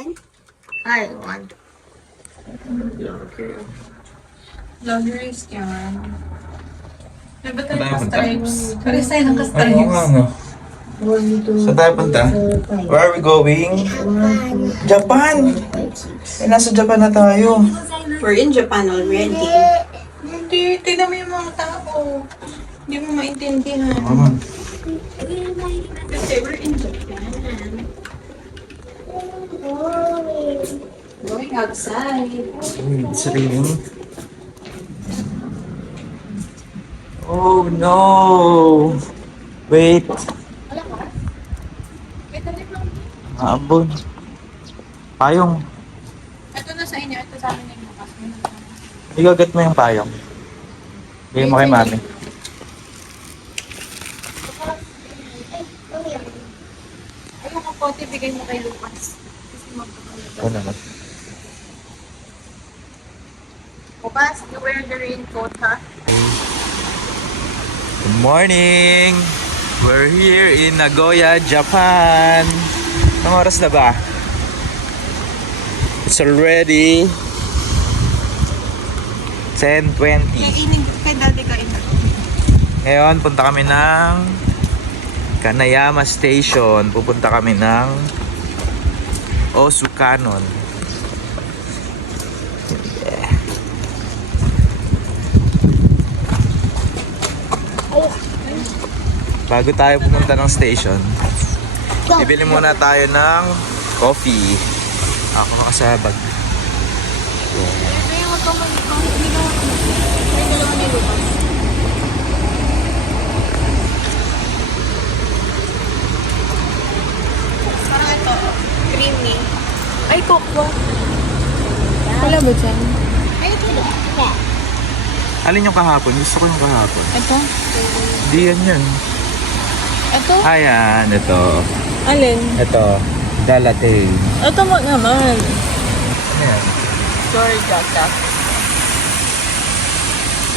10? Ay, 1. Okay. Luxuries yan. Diba tayo Tayo punta? ka-stripes? Pares tayo ng Ay, oo ka-stripes. nga, no? 1, 2, Saan tayo punta? 4, 5. Where are we going? Japan! 5, 6. Eh, nasa Japan na tayo. We're in Japan already. Hindi. Hindi, tignan mo yung mga tao. Hindi mo maintindihan. Oo nga. Kasi we're in Japan. Going outside. It's raining. Oh no! Wait. Maambon. Payong. Ito na sa inyo, ito sa amin yung bukas. Igagat mo yung payong. Bigay mo kay mami. Ayun ang kote, bigay mo kay Lucas. Kasi magkakalit. Oo naman. Bukas, you wear the raincoat, ha? Good morning! We're here in Nagoya, Japan. Anong oras na ba? It's already 10:20. Kainin kay dati kain na. Ngayon, punta kami ng Kanayama Station. Pupunta kami ng Osukanon. Yeah. Bago tayo pumunta ng station, bibili muna tayo ng coffee. Ako nakasabag. Ay, wag ka hindi ka may dalawa ni Lucas. Parang ito, creamy. Ay, coco. Wala ba dyan? Ay, ito. Alin yung kahapon? Gusto ko yung kahapon. Ito? Hindi yan yun. Ito? Ayan, ito. Alin? Ito. Galate. Ito mo naman. Ayan. Georgia Cup.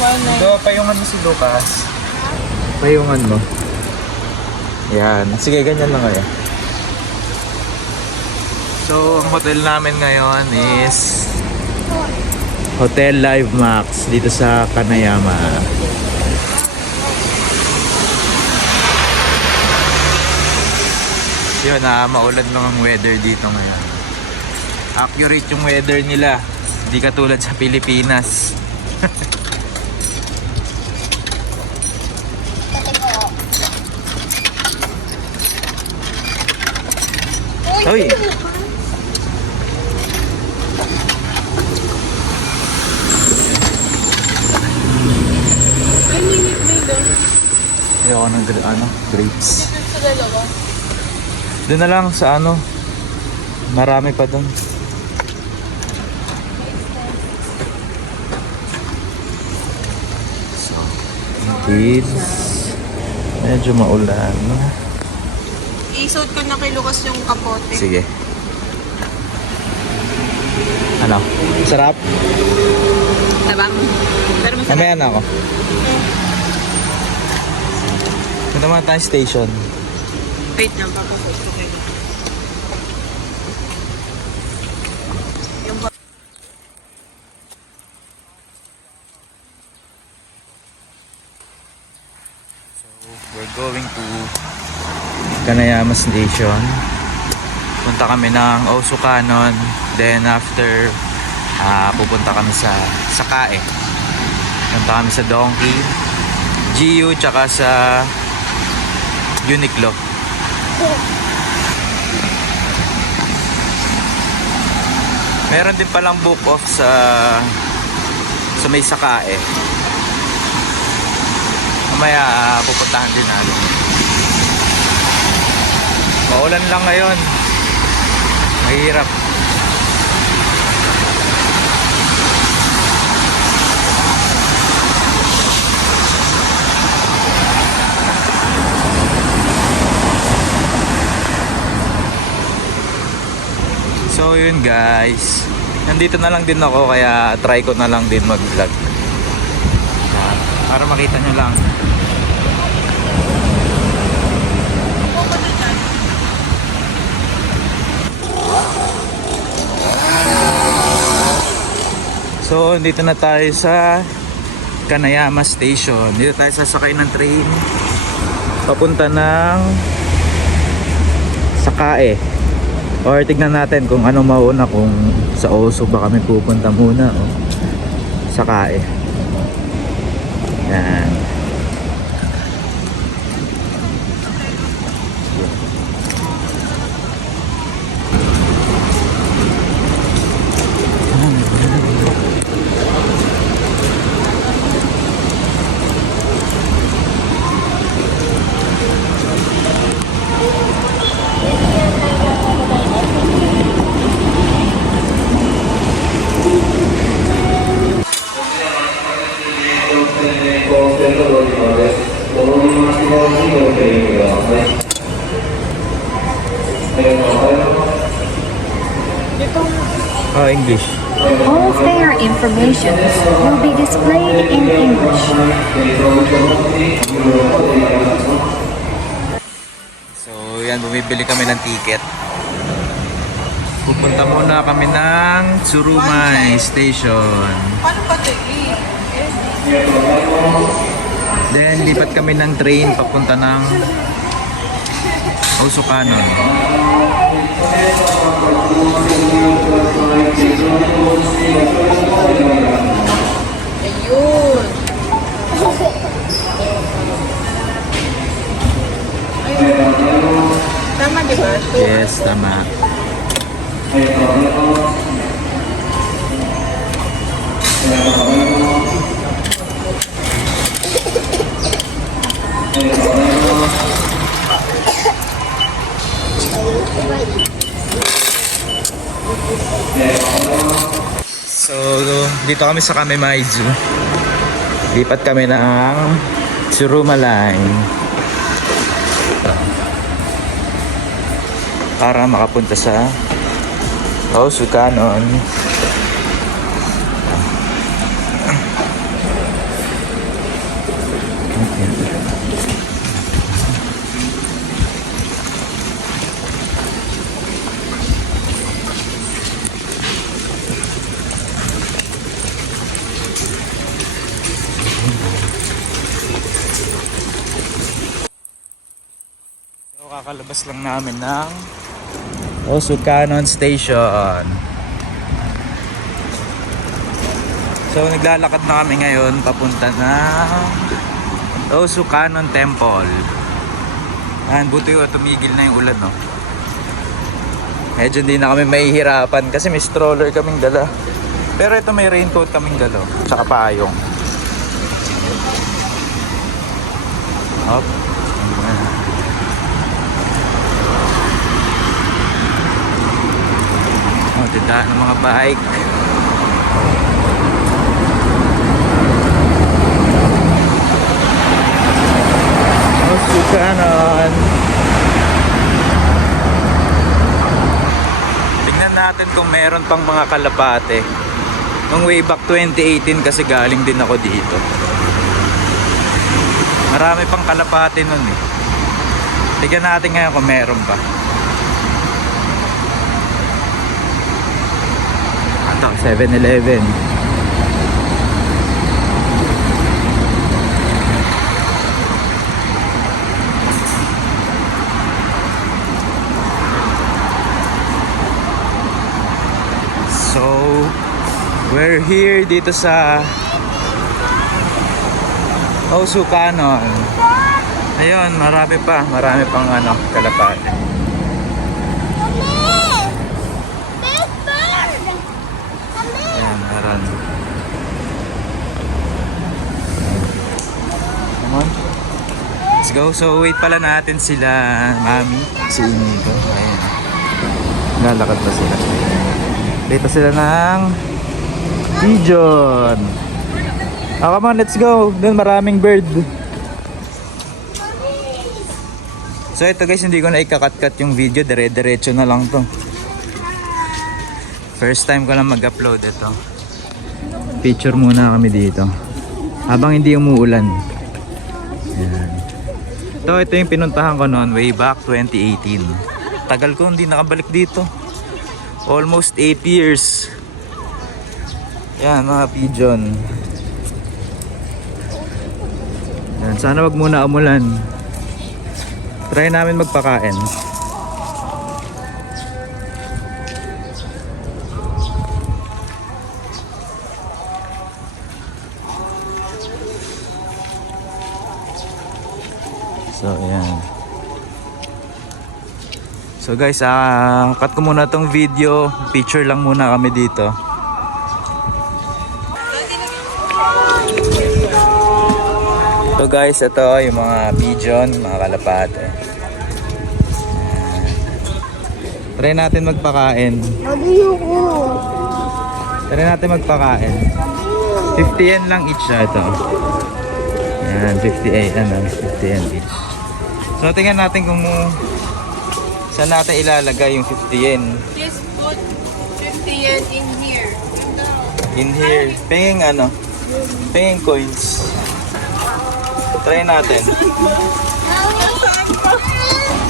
Ito, payungan mo si Lucas. Payungan mo. Yan. Sige, ganyan lang kayo. So, ang hotel namin ngayon is Hotel Live Max dito sa Kanayama. Yun, maulan lang ang weather dito ngayon. Accurate yung weather nila. Hindi katulad sa Pilipinas. Uy! Ay, minute na ito. Ayoko ng grapes. Dito sa dalawa. Doon na lang sa marami pa doon. So, kids. Medyo maulan. Isuot ko na kay Lucas yung kapote. Sige. Ano? Sarap? Tabang. Pero masarap. Mamaya na ako. Punta muna tayo station. Wait lang, papasuot ko kayo. Yung We're going to Kanayama Station. Punta kami ng Osukanon. Then after, pupunta kami sa Sakae. Punta kami sa Donkey, GU, tsaka sa Uniqlo. Meron din palang book off sa may Sakae. Mamaya pupuntahan din natin. Maulan lang ngayon. Mahirap. So yun guys, nandito na lang din ako kaya try ko na lang din mag-vlog para makita nyo lang. So, dito na tayo sa Kanayama Station. Dito tayo sasakay ng train papunta ng Sakae. Or tignan natin kung ano mauna, kung sa Osu ba kami pupunta muna o Sakae. Yan. Oh, English. All fare information will be displayed in English. So, yan, bumibili kami ng ticket. Pupunta muna kami ng Tsurumai Station. Paano ba ito Then, lipat kami ng train papunta ng Osukanon. Ayun. Ayun. Tama di ba? Yes, tama. So, dito kami sa Kamemaiju. Lipat kami ng Tsuruma Line para makapunta sa Osukanon. So, kakalabas lang namin ng Osukanon Station. So, naglalakad na kami ngayon papunta ng Osukanon Temple. Ayan, buti ko tumigil na yung ulan, no? Medyo hindi na kami mahihirapan kasi may stroller kaming dala. Pero ito may raincoat kaming dala, tsaka payong. Hop. Oh, tindahan ng mga bike. Osukanon. Tingnan natin kung meron pang mga kalapate. Nung way back 2018 kasi galing din ako dito. Marami pang kalapate nun eh. Tignan natin ngayon kung meron pa. Ito, 7-Eleven. So, we're here dito sa Osukanon. Ayun, marami pang kalapate. Ayan, meron. Come on. Let's go. So, wait pala natin sila, Mami, si Inigo. Ayan. Lalakad pa sila. Dito sila ng pigeon. Oh, come on, let's go. Doon maraming bird. So ito guys, hindi ko na ikakat-cut yung video. Dire-diretso na lang to. First time ko lang mag-upload ito. Picture muna kami dito habang hindi umuulan. Ayan. Ito yung pinuntahan ko noon way back 2018. Tagal ko hindi nakabalik dito. Almost 8 years. Yan, mga pigeon. Yan, sana wag muna umulan. Try namin magpakain. So, ayan. So guys, cut ko muna tong video. Picture lang muna kami dito. So guys, ito yung mga pigeon, mga kalapate. Try natin magpakain. Ayoko. Try natin magpakain. 50 yen lang each na ito. Ayan, 50 yen each. So tingnan natin kung saan natin ilalagay yung 50 yen. Just put 50 yen in here. In here. Pinging coins. Try natin.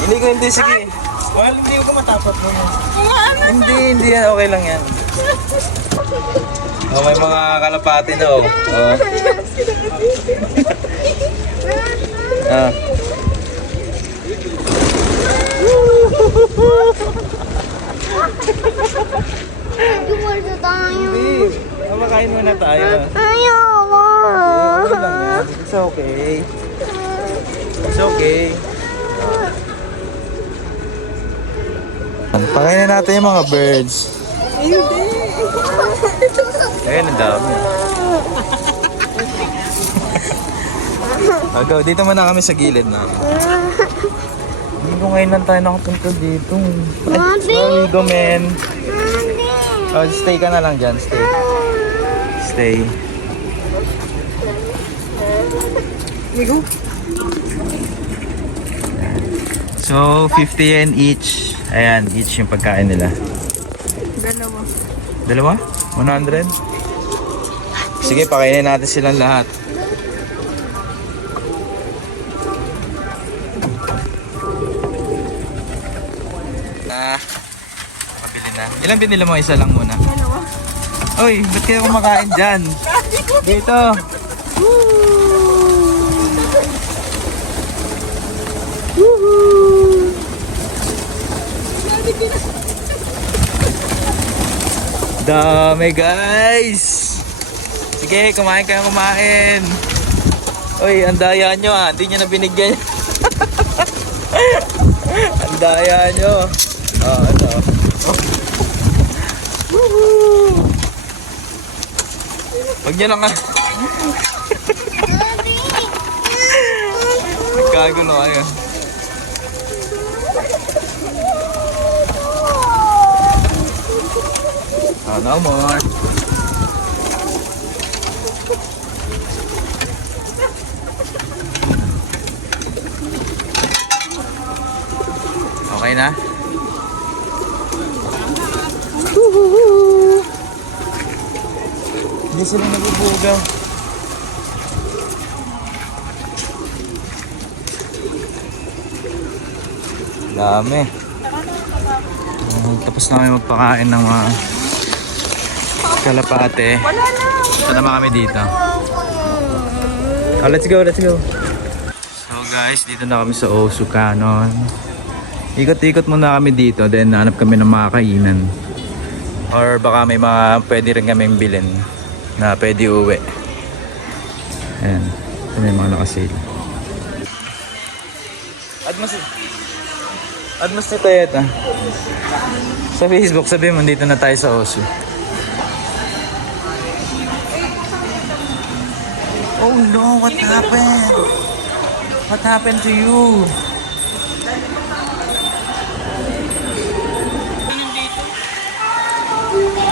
Hindi, sige. Well, hindi ko matapot mo yan. Hindi yan. Okay lang yan. Oh, may mga kalapati daw. Oh. Ah. Gumawa tayo. Hindi. Kumakain muna tayo. Ayoko. Okay lang yan. It's okay. It's okay. Pakainin natin yung mga birds. Ayun, ang dami. Agaw, dito muna kami sa gilid namin. Hindi ko ngayon lang tayo nakapunta dito. Mami. Sorry, go men. Mami. Oh, stay ka na lang dyan, stay. Stay. So, 50 yen each. Ayan, each yung pagkain nila. Dalawa? 100? Sige, pakainin natin silang lahat. Pabili na. Ilan binili mo? Isa lang muna. Oy, ba't kayo kumakain dyan? Dito. Dami guys. Sige, kumain kayo, kumain. Oy, ang daya nyo ah. Hindi nyo na binigyan. Ang daya nyo. Ano? Huwag nyo lang ah. Nagkagulo kayo. Oh, no more. Okay na? Hindi sila nabubugaw. Dami. Tapos na kami magpakain ng mga kalapate. Ito naman kami dito. Oh, let's go, let's go. So guys, dito na kami sa Osu Cannon. Ikot-ikot muna kami dito, then hanap kami ng mga kainan. Or baka may mga pwede rin kaming bilhin na pwede uwi. Ayan, ito na yung mga nakasale. Admas ni Toyota. Sa Facebook, sabihin mo, dito na tayo sa Osu. Oh no, what happened? What happened to you?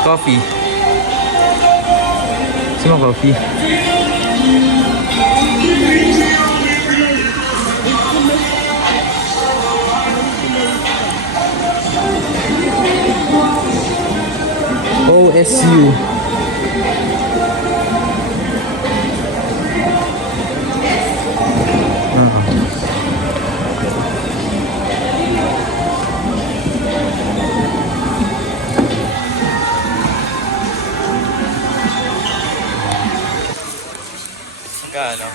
Coffee. Gusto mo coffee? OSU.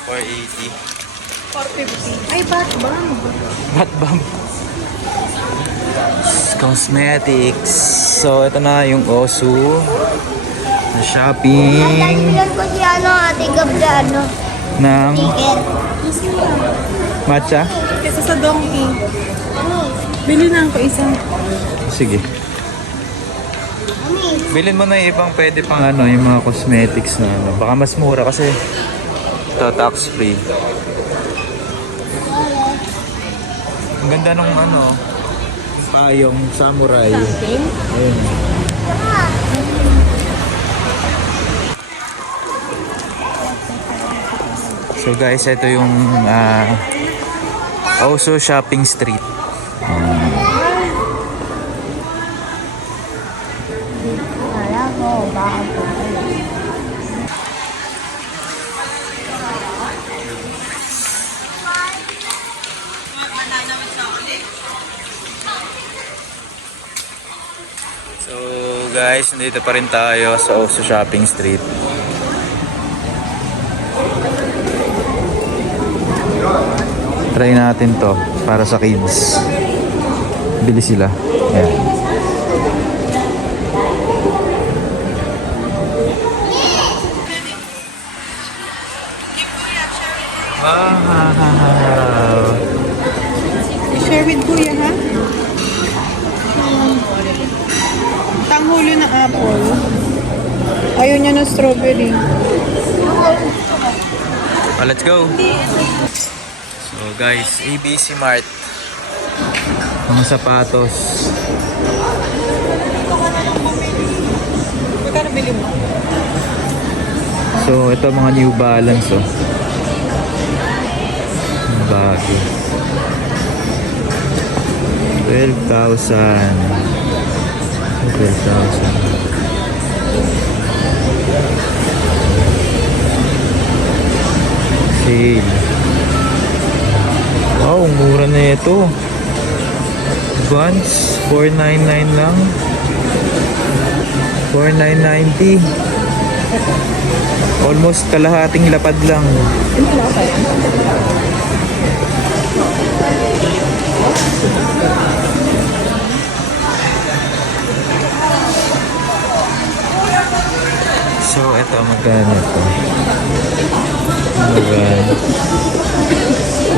480. 450. Ay, bat bomb. Bat bomb. Cosmetics. So, ito na yung Osu. Na shopping Nagbilan ko si Ate Gabriano. ng Ticket. matcha. Kesa sa donkey. Bili na ako isa. Sige. Bilhin mo na yung ibang pwede pang yung mga cosmetics na Baka mas mura kasi ito tax free. Ang ganda nung payong samurai. Ayun. So guys, ito yung Osu Shopping Street. So guys, nandito pa rin tayo sa Osu Shopping Street. Try natin to para sa kids. Bili sila. Ayan. Wow. I-share with Kuya, ha? Tanghulo na apple. Ayaw niya ng strawberry. Let's go. So guys, ABC Mart. Mga sapatos. Magkano bili mo? So ito mga New Balance bago. 12,000. 12,000. Sale. Wow, mura na ito. Vans, 499 lang. 4,990. Almost kalahating lapad lang. So, ito magkano ito? Ayan. 7.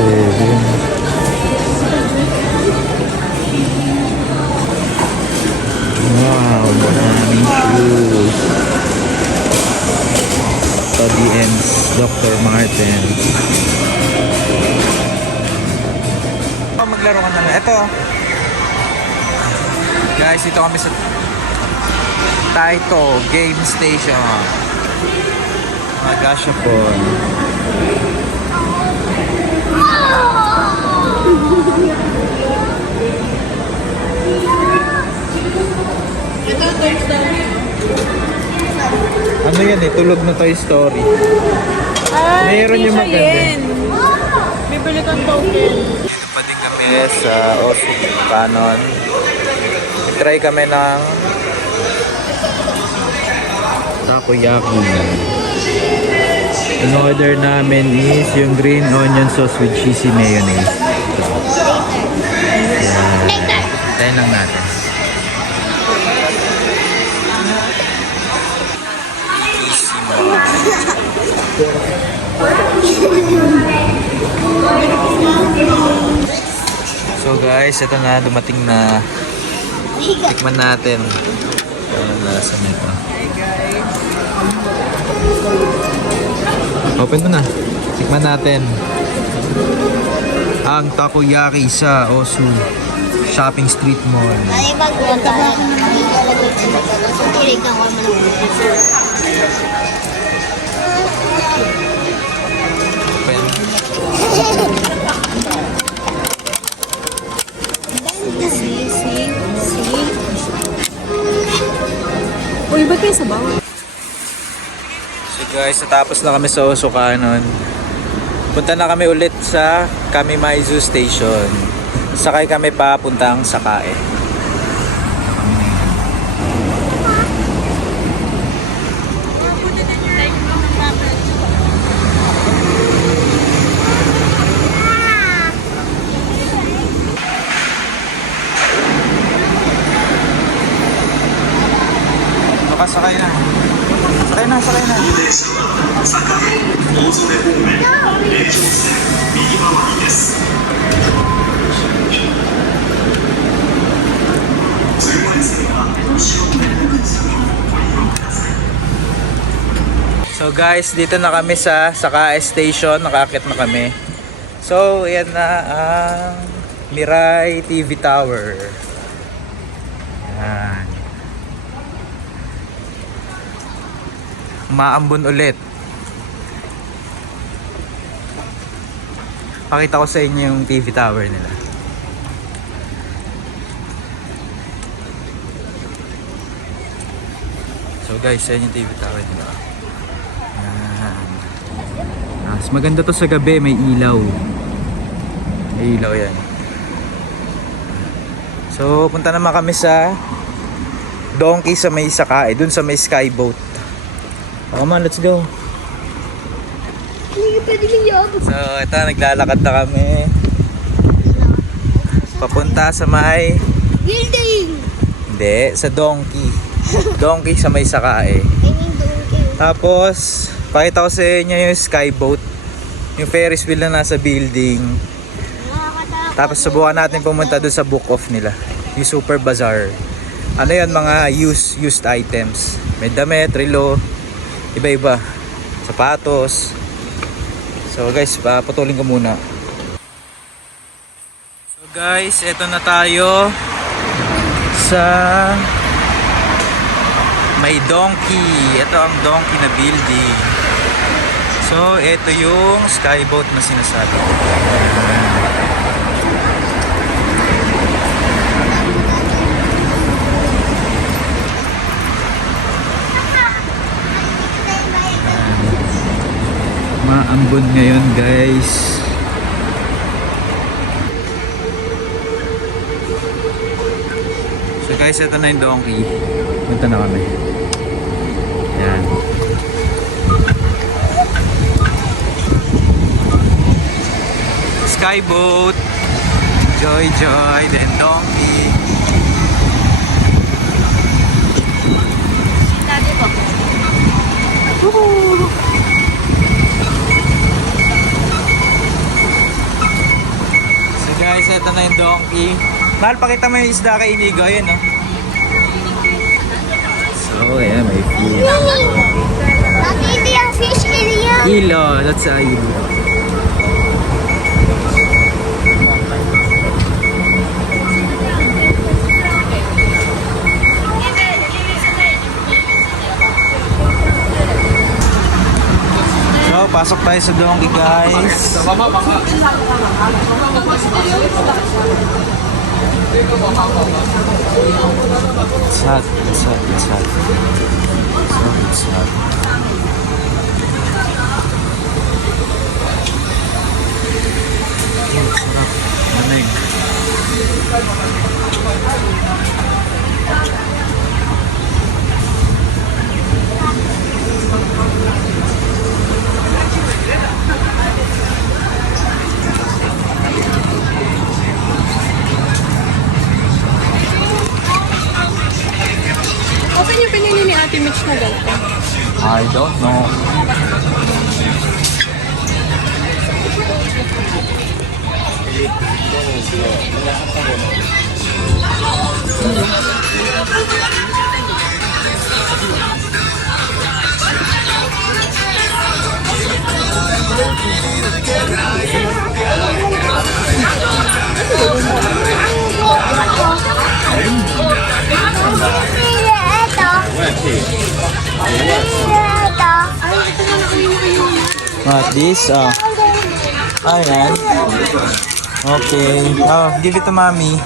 Wow, maraming shoes. DMs, Dr. Martin. Maglaro ka na lang. Ito. Guys, dito kami sa Taito Game Station. Magashapon. Ano yan tulog na Toy Story. Ay, Meron yung maganda. Bibili kang token. Dito pa din kami sa Osu Canon. Try kami ng takoyaki. Ang order namin is yung green onion sauce with cheesy mayonnaise. Tayo lang natin. So guys, ito na, dumating na. Tikman natin. Ano lasa nito? Open mo na. Tikman natin. Ang takoyaki sa Osu Shopping Street Mall. Ay, magpunta tayo. Tutulig ako mo Open. Uy, ba't kayo sabaw? So guys, natapos na kami sa Osu Canon. Punta na kami ulit sa Kamimaizu Station. Sakay kami papuntang Sakae. Sakay na. Sakay na, sakay na. So guys, dito na kami sa Sakae Station. Nakakit na kami. So, yan na ang Mirai TV Tower. Yan. Maambon ulit. Pakita ko sa inyo yung TV tower nila. So guys, yan yung TV tower nila. Yan. Mas maganda to sa gabi, may ilaw. May ilaw yan. So punta naman kami sa Donkey sa may Sakae, dun sa may skyboat. Come on, let's go. So, ito, naglalakad na kami. Papunta sa may... Building! Hindi, sa Donkey. Donkey sa may Sakae. Tapos, pakita ko sa inyo yung skyboat. Yung Ferris wheel na nasa building. Tapos, subukan natin pumunta doon sa book off nila. Yung Super Bazaar. Ano yan, mga used items. May damit, relo, iba-iba. Sapatos. So guys, paputulin ko muna. So guys, eto na tayo sa may Donkey. Ito ang Donkey na building. So, eto yung skyboat na sinasabi. Maambon ngayon guys. So guys, ito na yung Donkey. Punta na kami. Yan. Skyboat, Joy Joy, then Donkey. Sabi po. So guys, ito na yung Donkey. Mahal, pakita mo yung isda kay Inigo. Ayan, no? So, ayan, may food. Bakit hindi ang fish area? Ilo, that's a ilo. So, pasok tayo sa Donkey, guys. It's hot, it's hot, it's hot. It's hot. Sarap. Manig. Open yung pinili ni Ate Mitch na ganito. I don't know. What, this? Oh. Ayan. Okay. Oh, give it to mommy.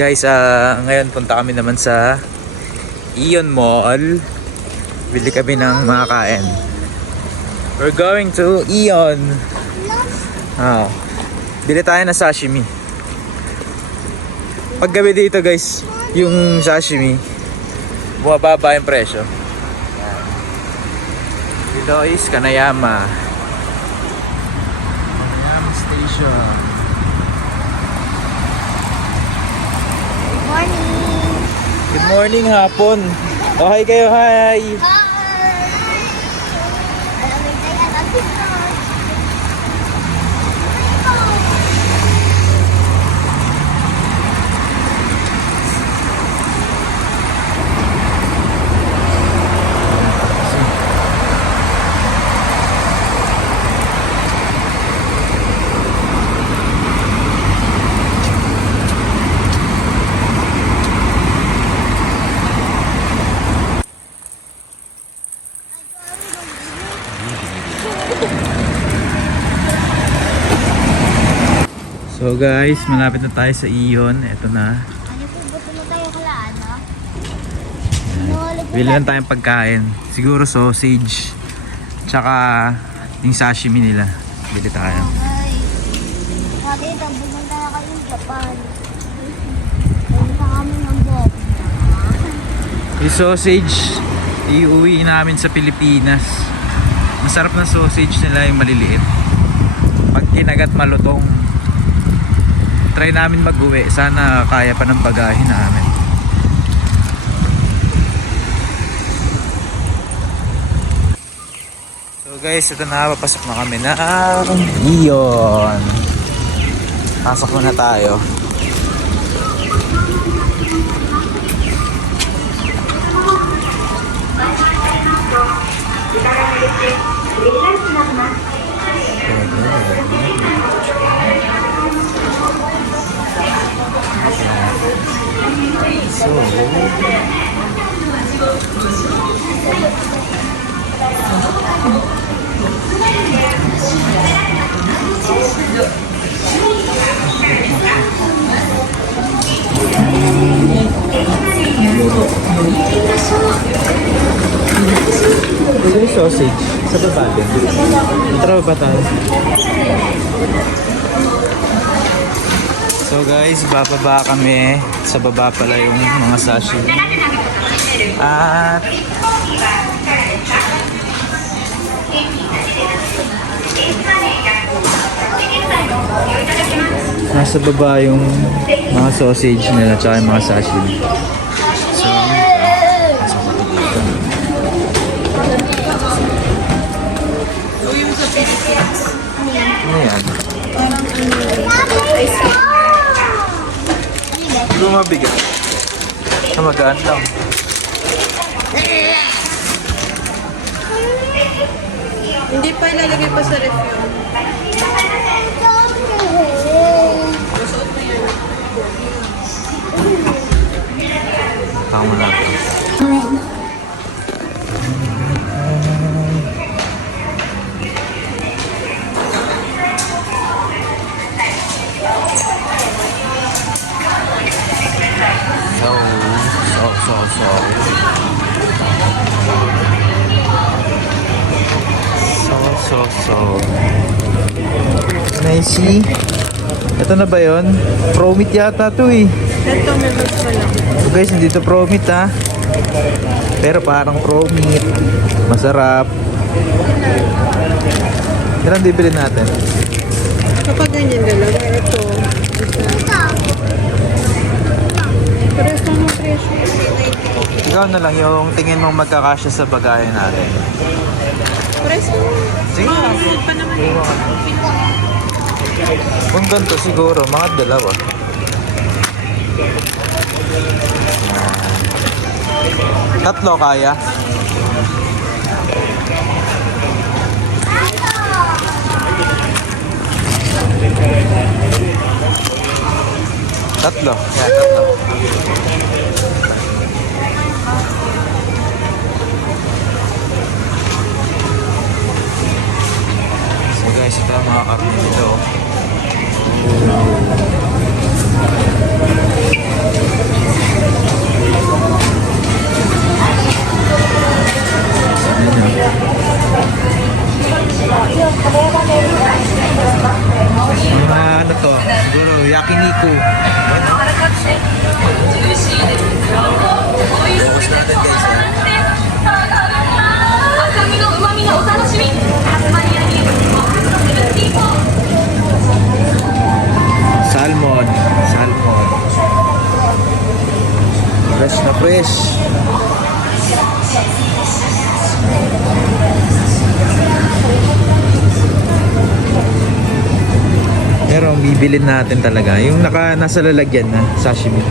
Guys, ngayon punta kami naman sa Ion Mall. Bili kami ng mga kain. We're going to Ion. Bili tayo ng sashimi. Paggabi dito guys, yung sashimi, bumababa yung presyo. Dito is Kanayama. Kanayama Station. Morning. Good morning hapon. Oh, hi kayo, hi. Hi. Alam mo tayo alam dito. So guys, malapit na tayo sa Ion. Ito na. Ano po gusto mo tayo kalaan, no? Bili lang tayong pagkain. Siguro sausage. Tsaka yung sashimi nila. Bili tayo. Ay. Pati ito, pumunta na kayong Japan. Pumunta kami ng Bob. Yung sausage, iuwi namin sa Pilipinas. Masarap na sausage nila yung maliliit. Pag kinagat malutong. Try namin mag-uwi. Sana kaya pa ng bagahe namin. So guys, ito na. Papasok na kami ng Ion. Pasok muna tayo. So, ito yung sausage. Sa baba din. Tara ba tayo? So guys, bababa kami. Sa baba pala yung mga sashimi. At nasa baba yung mga sausage nila tsaka yung mga sashimi. So, ano yan? Lumabigat. Magaan lang. Hindi pa ilalagay pa sa ref yun. Tama na ito. So. Nice. Ito na ba yun? Promit yata to eh. Ito, may gusto lang. So guys, hindi to promit ha. Pero parang promit. Masarap. Ilan bibili natin? Kapag ganyan dalawa, ito. Pero ito mo presyo. Ikaw na lang yung tingin mong magkakasya sa bagahe natin. Presyo. Sige. Food pa naman. Kung ganito siguro, mga dalawa. Tatlo kaya? Tatlo. Yan, tatlo. So guys, ito ang mga karne dito. Mga ano to, siguro yakiniku. Ano? Focus natin guys. Salmon. Salmon. Fresh na fresh. Pero ang bibilin natin talaga yung nasa lalagyan na sashimi.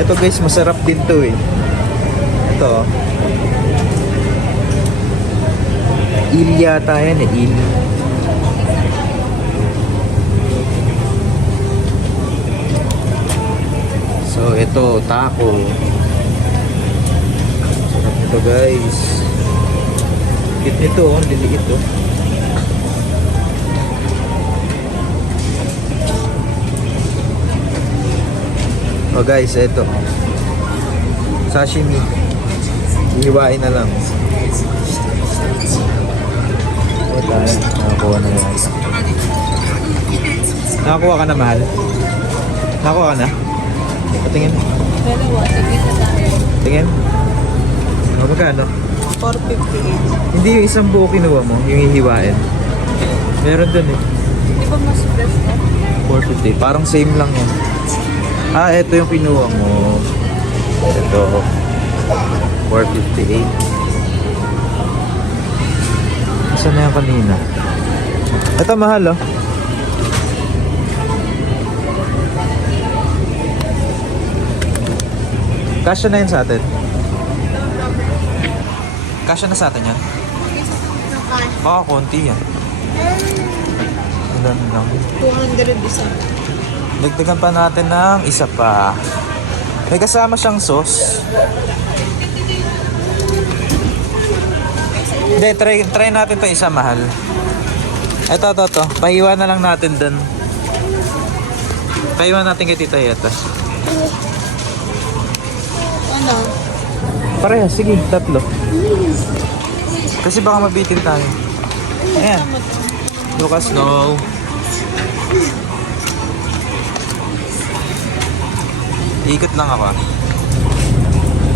Ito guys, masarap din to eh. Ito. Il yata yan eh, il. So ito, taco. Sarap nito guys. Kit nito, oh, liliit oh. Oh guys, ito. Sashimi. Ihiwain na lang. Ito tayo. Nakakuha na yan. Nakakuha ka na, mahal? Nakakuha ka na? Patingin. Dalawa, sige na tayo. Tingin. Oh, magkano? 458. Hindi yung isang buo kinuha mo, yung ihiwain. Meron dun eh. Di ba mas fresh na? 450. Parang same lang yan. Ah, ito yung kinuha mo. Ito. 458. Saan na yan kanina? Ito mahal oh. Kasya na yan sa atin. Kasya na sa atin yan. Baka konti yan. Ilan lang. 200 isa. Dagdagan pa natin ng isa pa. May kasama siyang sauce. Hindi, try natin pa isa, mahal. Ito. Pahiwa na lang natin dun. Pahiwa natin kay Tita Yeta. Ano? Parehas, sige, tatlo. Kasi baka mabitin tayo. Ayan. Lucas, no. Ikot lang ako.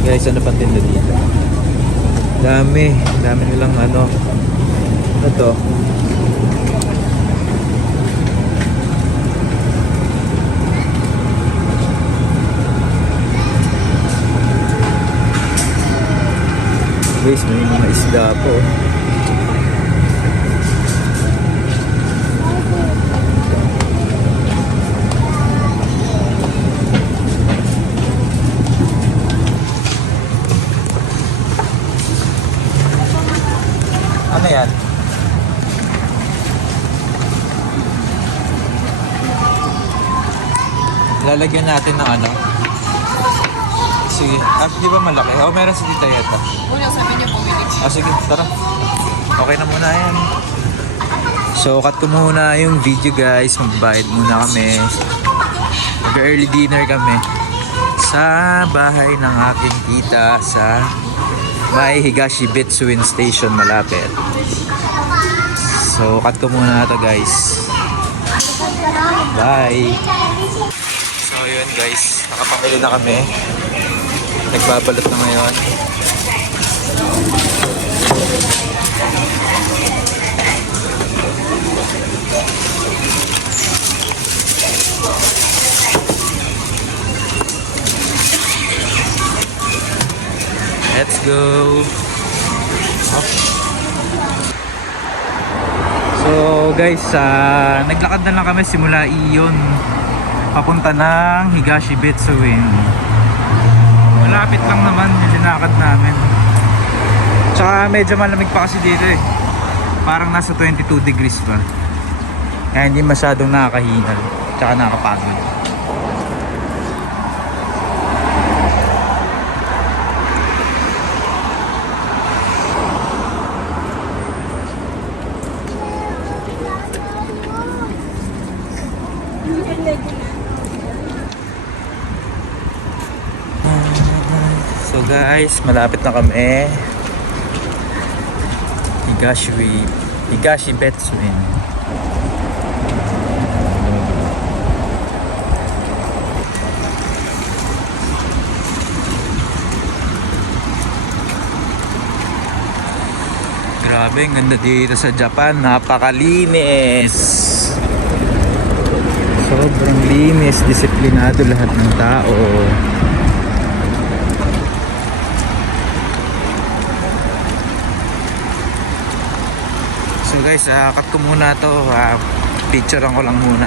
Guys, ano pang tinda dito? Dami nilang ano. Ano to? Guys, may mga isda po. Ano yan? Lalagyan natin ng ano? Sige. Di ba malaki? O, meron si Tita Yeta. Una, sabi niya bumili. Sige, tara. Okay na muna yan. So, cut ko muna yung video guys. Magbayad muna kami. Mag-early dinner kami. Sa bahay ng aking tita sa may Higashi Betsuin Station malapit. So, cut ko muna na to guys. Bye! So, yun guys. Nakapamili na kami. Nagbabalot na ngayon. Let's go! So guys, naglakad na lang kami simula iyon papunta ng Higashi Betsuin. Malapit lang naman yung linakad namin. Tsaka medyo malamig pa kasi dito eh. Parang nasa 22 degrees pa. Kaya hindi masyadong nakakahingal. Tsaka nakakapagod. So guys, malapit na kami. Higashi Betsuin. Grabe, ang ganda dito sa Japan. Napakalinis. Sobrang linis. Disiplinado lahat ng tao. So guys, cut ko muna to. Picturean ko lang muna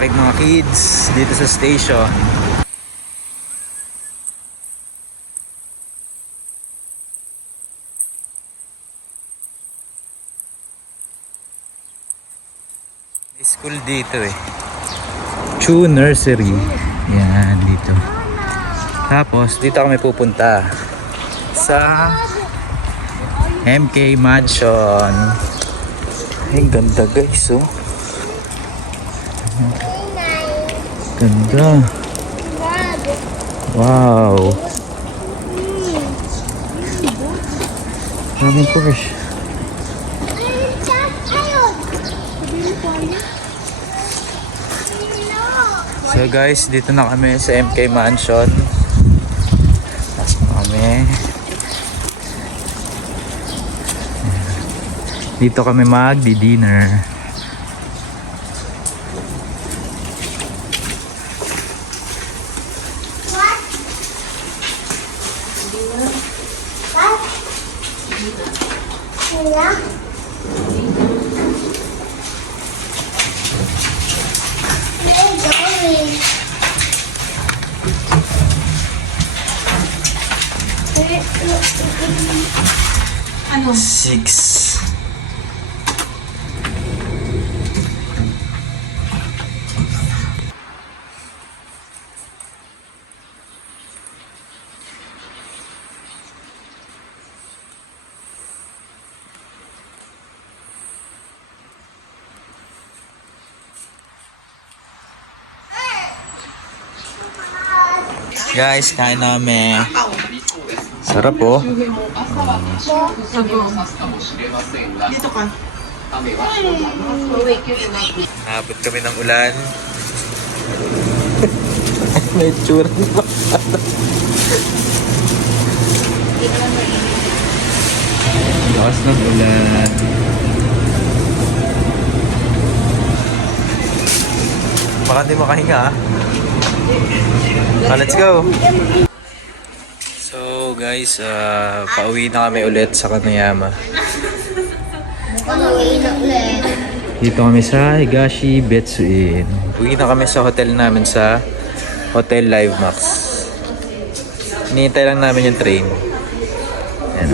aking mga kids dito sa station. May school dito eh. Chu Nursery. Yan, dito. Tapos, dito kami pupunta sa MK Mansion. Ay, ganda guys, oh. Ganda. Wow. Maraming Porsche. So guys, dito na kami sa MK Mansion. Pasok na kami. Dito kami magdi-dinner. Ano? 6. Guys, kain namin. Sarap oh. Dito ka. Naabot kami ng ulan. May tsura pa. Lakas ng ulan. Baka di makahinga ah. Let's go! So guys, pauwi na kami ulit sa Kanayama. Dito kami sa Higashi Betsuin. Uwi na kami sa hotel namin sa Hotel Live Max. Hinihintay lang namin yung train. Yan.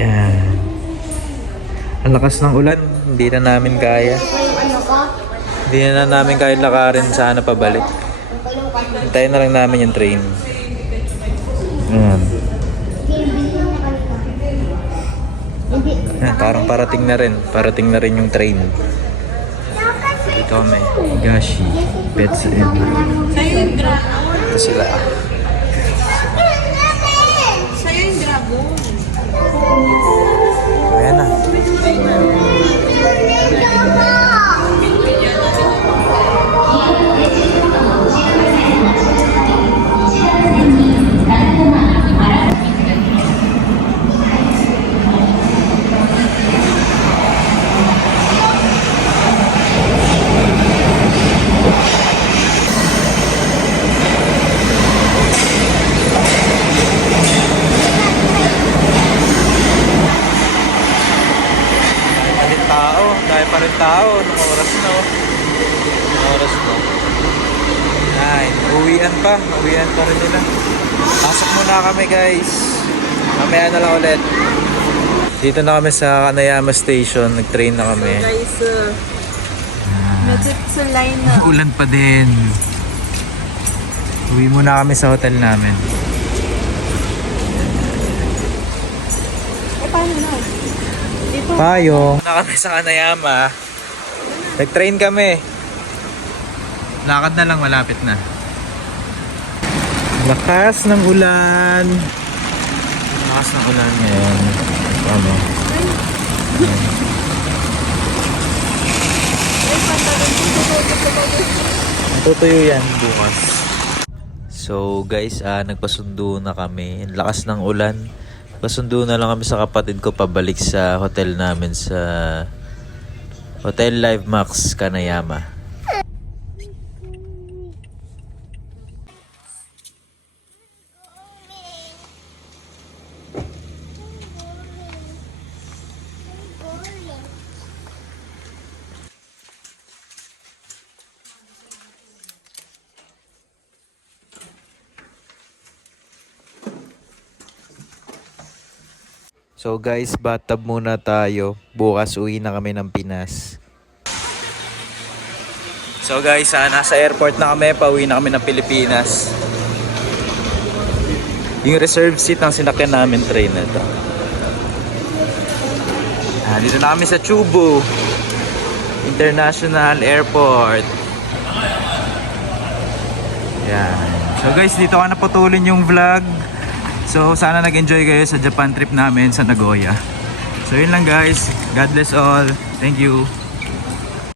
Yan. Ang lakas ng ulan, hindi na namin kaya. Hindi na namin kaya lakarin sana pabalik. Hintayin na lang namin yung train. Ayan. Ayan, parang parating na rin. Parating na rin yung train. Dito kami. Higashi Betsuin. Sa'yo yung dragon. Ito sila. Sa'yo yung dragon. Ayan na. uwian pa rin nila. Pasok muna kami guys, mamaya na lang ulit. Dito na kami sa Kanayama Station, nag-train na kami. Guys, natutsulay na. Ulan pa din. Uwi muna kami sa hotel namin. Paano na? Dito. Payong. Na kami sa Kanayama. Nag-train kami. Lakad na lang, malapit na. Lakas ng ulan. Lakas ng ulan ngayon. Ano? Matutuyo yan bukas. So guys, nagpasundo na kami. Lakas ng ulan. Pasundo na lang kami sa kapatid ko pabalik sa hotel namin sa Hotel Live Max Kanayama. So guys, bathtub muna tayo. Bukas uwi na kami ng Pinas. So guys, nasa airport na kami. Pauwi na kami ng Pilipinas. Yung reserve seat ang sinakyan namin train na ito. Dito na kami sa Chubu International Airport. Yan. So guys, dito ka naputulin yung vlog. So sana nag-enjoy kayo sa Japan trip namin sa Nagoya. So yun lang guys. God bless all. Thank you.